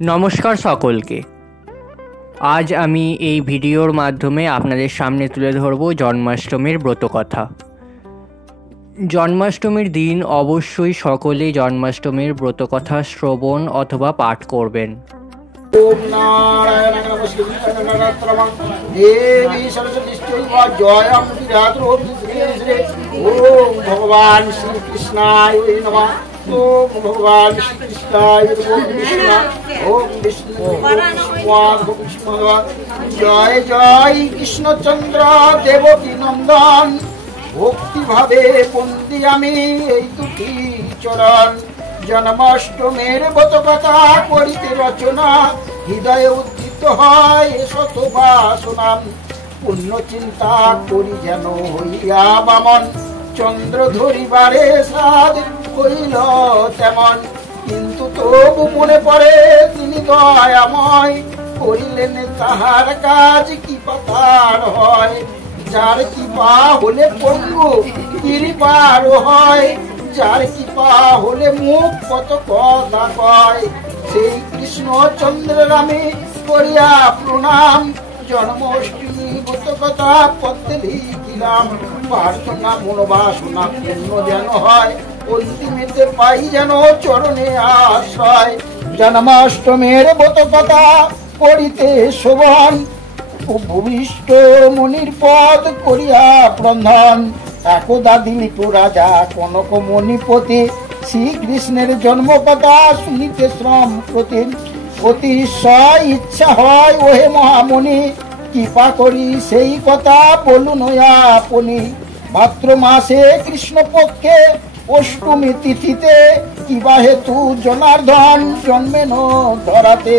নমস্কার সকলকে। আজ আমি এই ভিডিওর মাধ্যমে আপনাদের সামনে তুলে ধরব জন্মাষ্টমীর ব্রতকথা। জন্মাষ্টমীর দিন অবশ্যই সকলে জন্মাষ্টমীর ব্রতকথা শ্রবণ অথবা পাঠ করবেন। ओम नारायण नमस्कृतं नरत्रमं देवी सरस्वती जयं गिराधरोम श्री ओम भगवान श्री कृष्णाय नमः। ओम भगवान श्री कृष्णाय ओम विष्णु जय जय कृष्णचंद्र देवकी नंदन भक्ति भावे बंदी आमी এই দুটি চরণ। জন্মাষ্টমীর ব্রতকথা করিতে রচনা হৃদয়ে উদ্দীপ্ত হয় শত বাসনা। পুণ্য চিন্তা করি যেন হইয়া বামন চন্দ্র ধরিবারে সাধ হইল তেমন। কিন্তু তবু মনে পড়ে তিনি দয়াময় করিলেন তাহার কাজ কি পাতার হয়। যার কৃপা হলে পঙ্গু গিরিপার হয়, যার কৃপা হলে মুখ কত কথা কয়। সেই কৃষ্ণচন্দ্রের আমি করিয়া প্রণাম জন্মাষ্টমী ব্রতকথা পত্রে লিখিলাম। প্রার্থনা মনোবাসনা পূর্ণ যেন হয়, অন্তিমেতে পাই যেন চরণে আশ্রয়। জন্মাষ্টমীর ব্রতকথা করিতে শোভন ভূমিষ্ঠ মনির পদ করিয়া বন্ধন। একদা দিলীপ রাজা কনক মণিপতি শ্রীকৃষ্ণের জন্মকথা শুনিতে শ্রম প্রতি অতিশয় ইচ্ছা হয় ওহে মহামণি কৃপা করি সেই কথা বলুন আপনি। ভাদ্র মাসে কৃষ্ণপক্ষে অষ্টমী তিথিতে কিবা হেতু জনার্দন জন্মেন ধরাতে।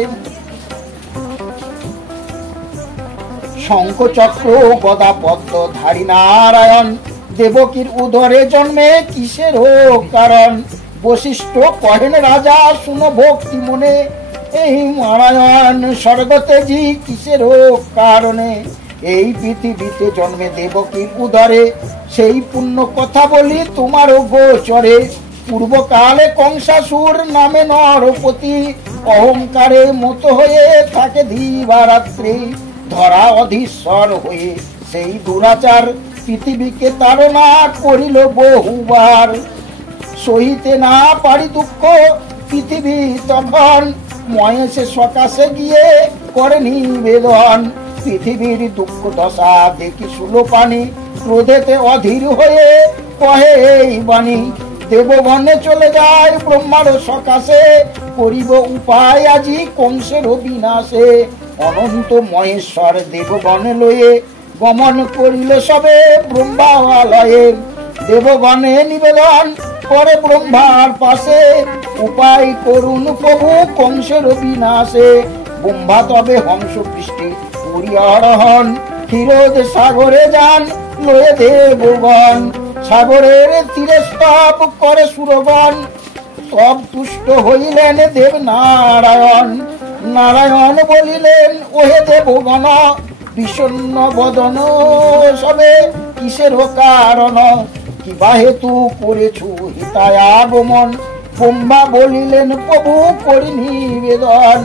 শঙ্খ চক্র গদা পদ্ম ধারী নারায়ণ দেবকীর উদরে জন্মে কিসের কারণ। বশিষ্ঠ কহেন রাজা শুনো ভক্তি মনে এই নারায়ণ স্বর্গতেজি কিসের কারণে। এই পৃথিবীতে জন্মে দেবকীর উদরে সেই পুণ্য কথা বলি তোমার গোচরে। পূর্বকালে কংসাসুর নামে নরপতি অহংকারে মত হয়ে থাকে দিবারাত্রি। ধরা অধীশ্বর হয়ে সেই দুরাচার পৃথিবীকে তাড়না করিল বহুবার। সহিতে না পারি দুঃখ পৃথিবী তখন মহেশে সকাশে গিয়ে করে নিবেদন। পৃথিবীর দুঃখ দশা দেখি সুলোপানি ক্রোধেতে অধীর হয়ে কহে এই বাণী। দেবগণে চলে যায় ব্রহ্মার সকাশে করিব উপায় আজি কংসের বিনাশে। অনন্ত মহেশ্বর দেবগণে লয়ে গমন করিল সবে ব্রহ্মালয়ে। দেবগণে নিবেদন করে ব্রহ্মার পাশে উপায় করুন প্রভু কংসের বিনাশে। ব্রহ্মা তবে হংস বৃষ্টি পরিহরণ ক্ষীরোদ সাগরে যান লয়ে দেবগণ। সাগরের তীরে স্তব করে সুরগণ সব তুষ্ট হইলেন দেব নারায়ণ। নারায়ণ বলিলেন ওহে দেবগণ বিষণ্ণ বদন সবে কিসের কারণ। কিবা হেতু করেছু হিতায় আগমন। ব্রহ্মা বলিলেন প্রভু করি নিবেদন।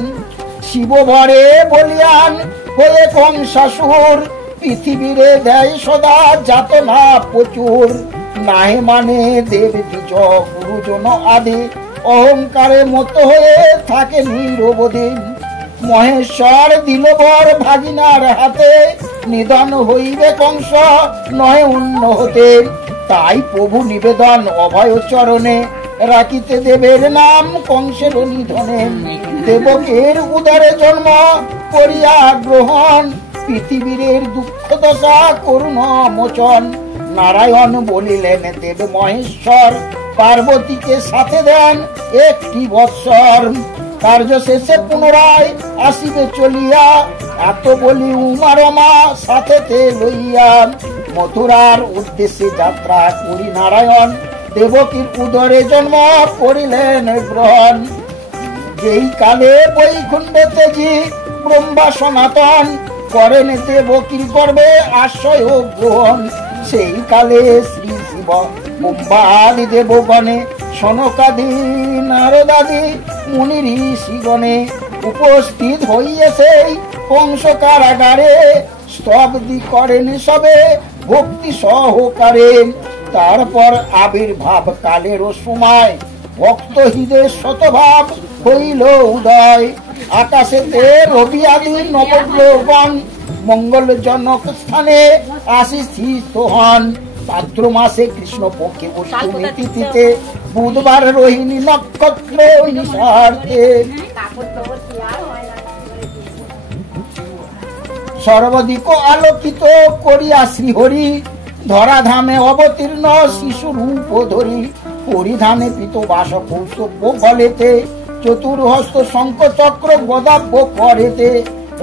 শিব ভরে বলিয়ান হয়ে কংসাসুর পৃথিবীরে দেয় সদা যাতনা প্রচুর। নাহে মানে দেব দ্বিজ গুরুজন আদি অহংকারে মত হয়ে থাকে নিরবধি। মহেশ্বর দিল বর ভাগিনার হাতে নিধন হইবে কংস নয় অন্য হতে। তাই প্রভু নিবেদন অভয় চরণে রাখিতে দেবের নাম কংসের নিধনে। দেবকের উদরে জন্ম করিয়া গ্রহণ পৃথিবীর দুঃখ দশা করুণ মোচন। নারায়ণ বলিলেন দেব মহেশ্বর পার্বতীকে সাথে দেন একটি বৎসর। কার্য শেষে পুনরায় আসিবে চলিয়া এত বলি উমা রমা সাথেতে লইয়া। মথুরার উদ্দেশ্যে যাত্রা করি নারায়ণ দেবকীর উদরে জন্ম করিলেন গ্রহণ। যেই কালে বৈকুণ্ঠে জি ব্রহ্মা সনাতন করেন দেবকীর গর্ভে আশ্রয় গ্রহণ। সেই কালে শ্রী শিব ব্রহ্মাদি দেবগণে সনকাদি নারদাদি মুনি ঋষিগণে উপস্থিত হইয়েছে কংস কারাগারে, স্তব্ধি করেন সবে ভক্তি সহকারে। তারপর আবির্ভাব কালেরও সময়, ভক্ত হৃদয় শতভাব হইল উদয়। আকাশেতে রবি আদি নবগ্রহগণ মঙ্গলজনক স্থানে আসিস্থিত হন। ভাদ্র মাসে কৃষ্ণ পক্ষে অষ্টমী তিথিতে, বুধবার রোহিণী নক্ষত্র নিশার্তে। সর্বাধিক আলোকিত করিয়া শ্রীহরি, ধরাধামে অবতীর্ণ শিশু রূপ ধরি। পরিধানে পিত বাস কৌস্তব্য ফলেতে, চতুর্হস্ত শঙ্খ চক্র গদাব্য করেতে।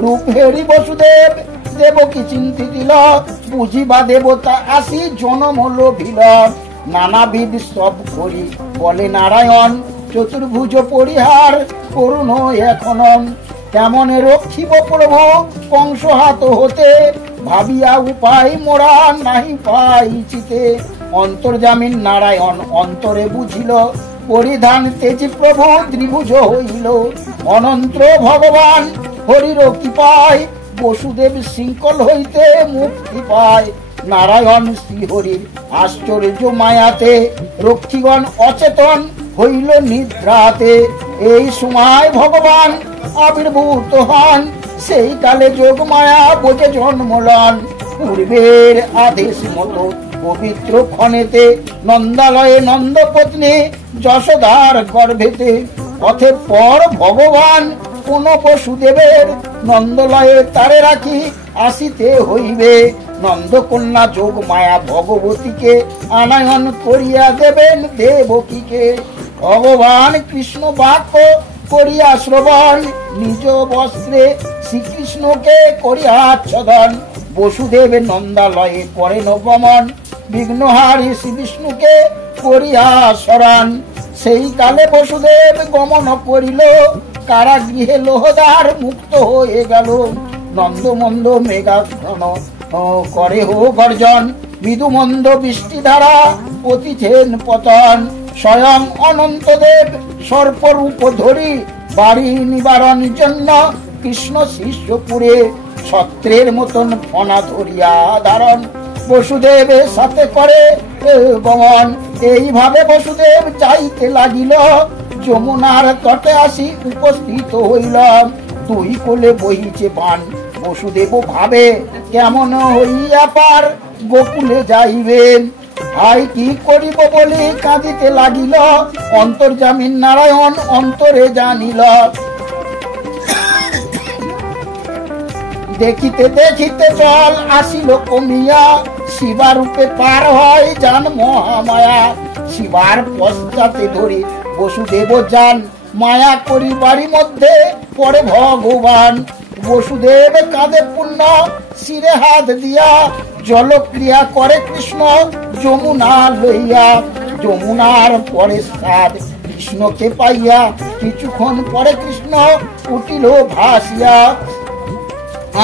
রূপ হেরি বসুদেব দেবকী চিন্তিতিল, বুঝিবা দেবতা আসি জনম লোভিল। নানাবিধ সব করি বলে নারায়ণ, চতুর্ভুজ পরিহার করুণ এখন। কেমন রক্ষিব প্রভু কংস হাত হতে, ভাবিয়া উপায় মোরা নাহি পাইচিতে। অন্তর্জামিন নারায়ণ অন্তরে বুঝিল, পরিধান তেজি প্রভু ত্রিভুজ হইল। অনন্ত ভগবান হরির কৃপায়, বসুদেব শৃঙ্খল হইতে মুক্তি পায়। নারায়ণ শ্রীহরির আশ্চর্য মায়াতে, রক্ষীগণ অচেতন হইল নিদ্রাতে। এই সময় ভগবান আবির্ভূত হন, সেই কালে যোগ মায়া বোঝে জন্মলন। পূর্বের আদেশ মতো পবিত্র ক্ষণেতে, নন্দালয়ে নন্দপত্নী যশোদার গর্ভেতে। পথে পর ভগবান কোন বসুদেবের, নন্দলয়ে তারে রাখি আসিতে হইবে। নন্দকন্যা যোগ মায়া ভগবতীকে, আনয়ন করিয়া দেবেন দেবকীকে। ভগবান কৃষ্ণ বাক্য করিয়া শ্রবণ, নিজ বস্ত্রে শ্রীকৃষ্ণকে করিয়া আচ্ছাদন। বসুদেব নন্দালয়ে করেন গমন, বিঘ্নহারী শ্রী বিষ্ণুকে করিয়া শরণ। সেই কালে বসুদেব গমন করিল, কারাগৃহে লোহদার মুক্ত হয়ে গেল। নন্দমন্দ মেঘাঘন করে হো গর্জন, মৃদুমন্দ বৃষ্টি ধারা পতিছেন পতন। স্বয়ং অনন্তদেব সর্পরূপ ধরি, বাড়ি নিবারণ জন্য কৃষ্ণ শিষ্যপুরে। ছত্রের মতন ফনা ধরিয়া ধারণ, বসুদেবের সাথে করে গমন। এইভাবে বসুদেব যাইতে লাগিল, যমুনার তটে আসি উপস্থিত হইল। দুই কোলে বহিছে বান, বসুদেব ভাবে কেমন হইয়া পার গোকুলে যাইবে। ভাই কি করিব বলে কাঁদিতে লাগিল, অন্তর্জামিন নারায়ণ অন্তরে জানিল। দেখিতে দেখিতে জল আসিল কমিয়া, শিবারূপে পার হয় যান মহামায়া। শিবার পশ্চাতে ধরে বসুদেব যান, মায়া করি বাড়ি মধ্যে পরে ভগবান। বসুদেব কাঁধে পুণ্য শিরে হাত দিয়া, জলক্রিয়া করে কৃষ্ণ যমুনা লইয়া। যমুনার পরে সাদ কৃষ্ণকে পাইয়া, কিছুক্ষণ পরে কৃষ্ণ উঠিল ভাসিয়া।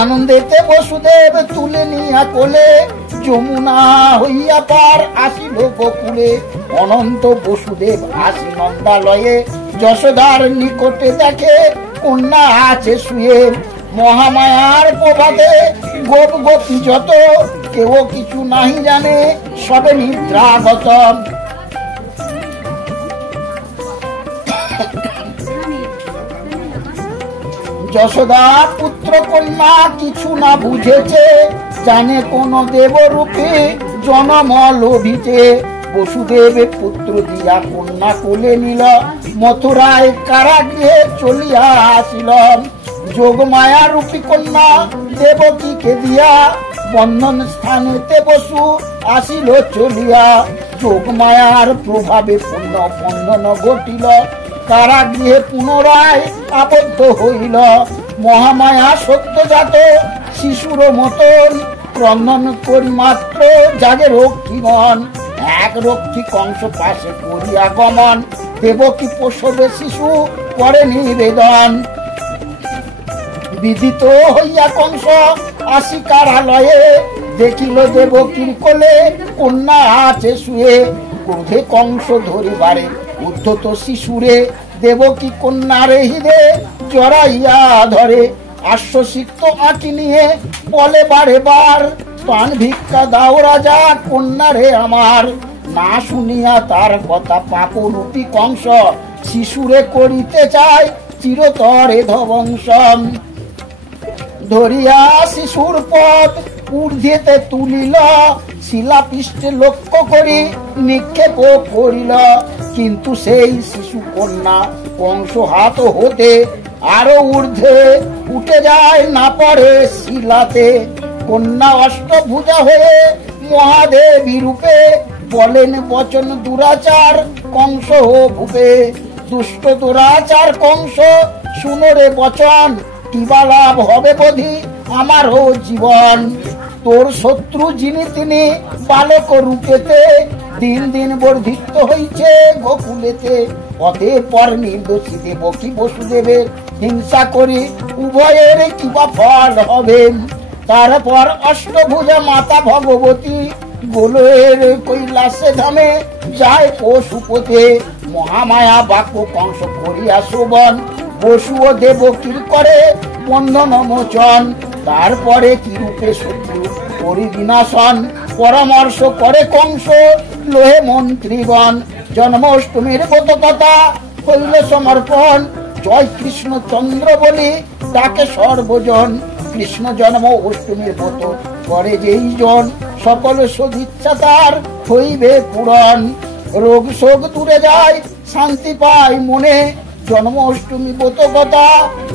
আনন্দেতে বসুদেব তুলে নিয়া কোলে, যমুনা হইয়া পার আসিল গোকুলে। অনন্ত বসুদেব আসি নন্দালয়ে, যশোদার নিকটে দেখে কন্যা আছে শুয়ে। মহামায়ার প্রভাতে গোপ গোপী যত, কেউ কিছু নাহি জানে সবে নিদ্রাগত। যশোদা পুত্র কন্যা কিছু না বুঝেছে, জানে কোন দেবরূপে জনম লোভিতে। বসুদেব পুত্র দিয়া কন্যা কোলে নিল, মথুরায় কারাগৃহে চলিয়া আসিল। যোগমায়া রূপী কন্যা দেবকীকে দিয়া, বন্ধন স্থানেতে বসু আসিল চলিয়া। যোগমায়ার প্রভাবে পূর্ণ বন্ধন ঘটিল, কারাগৃহে পুনরায় আবদ্ধ হইল। মহামায়া সত্যজাত শিশুর মতন, ক্রন্দন করি মাত্র জাগে রক্ষীগণ। এক রক্ষী কংস পাশে করিয়া গমন, দেবকী প্রসবে শিশু করে নিবেদন। বিদিত হইয়া কংস আসি কারালয়ে, দেখিল দেবকীর কোলে কন্যা আছে শুয়ে। ক্রোধে কংস ধরিবারে উদ্ধত শিশুরে, দেবকী কন্যারে হৃদে জড়াইয়া ধরে, আশ্বসিক্ত আঁকি নিয়ে বলে বারে বার, পান ভিক্ষা দাও রাজা কন্যারে আমার। না শুনিয়া তার কথা পাপরূপী কংস, শিশুরে করিতে চায় চিরতরে ধ্বংসন। ধরিয়া শিশুর পথ ঊর্ধ্বেতে তুলিল, শিলাপৃষ্ঠে লক্ষ্য করি নিক্ষেপ করিল। কিন্তু সেই শিশু কন্যা কংস হাত হতে আরো ঊর্ধ্বে উঠে যায়, না পড়ে শিলাতে। কন্যা অষ্টভুজা হয়ে মহাদেবী রূপে, বলেন বচন দুরাচার কংস ভূপে। দুষ্ট দুরাচার কংস শুনরে বচন, কিবা লাভ হবে বোধি আমারও জীবন। তোর শত্রু যিনি তিনি বালক রূপেতে, দিন দিন বর্ধিত হইছে গোকুলেতে। অতঃপর নির্দোষী দেবকী বসুদেবের হিংসা করি উভয়ের কিবা ফল হবে। তারপর অষ্টভুজা মাতা ভগবতী গোলয়ের কৈলাসে ধামে যায় পশুপথে। মহামায়া বাক্য কংস করিয়া শোভন, বসু ও দেবকীর করে বন্ধন মোচন। তারপরে কি রূপে শত্রু করি বিনাশন, পরামর্শ করে কংস লোহে মন্ত্রীগণ। জন্মাষ্টমীর ব্রত কথা হইল সমর্পণ, জয় কৃষ্ণ চন্দ্র বলি তাকে সর্বজন। কৃষ্ণ জন্ম অষ্টমীর ব্রত করে যেই জন, সকল সদিচ্ছা তার হইবে পূরণ। রোগ শোক দূরে যায় শান্তি পায় মনে, জন্মাষ্টমী ব্রত কথা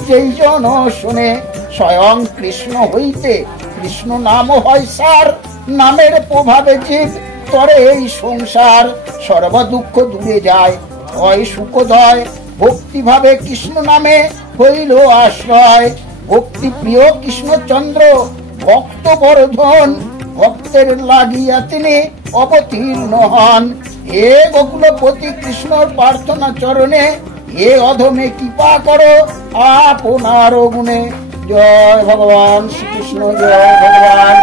যেই জন শোনে। স্বয়ং কৃষ্ণ হইতে কৃষ্ণ নাম হয় সার, নামের প্রভাবে জীব তরে এই সংসার। সর্ব দুঃখ দূরে যায় হয় সুখদয়, ভক্তিভাবে কৃষ্ণ নামে হইল আশ্রয়। ভক্তি প্রিয় কৃষ্ণচন্দ্র ভক্ত বর্ধন, ভক্তের লাগিয়া তিনি অবতীর্ণ হন। এ গোকুলপতি কৃষ্ণর প্রার্থনা চরণে, এ অধমে কৃপা করো আপনার গুণে। জয় ভগবান শ্রীকৃষ্ণ, জয় ভগবান।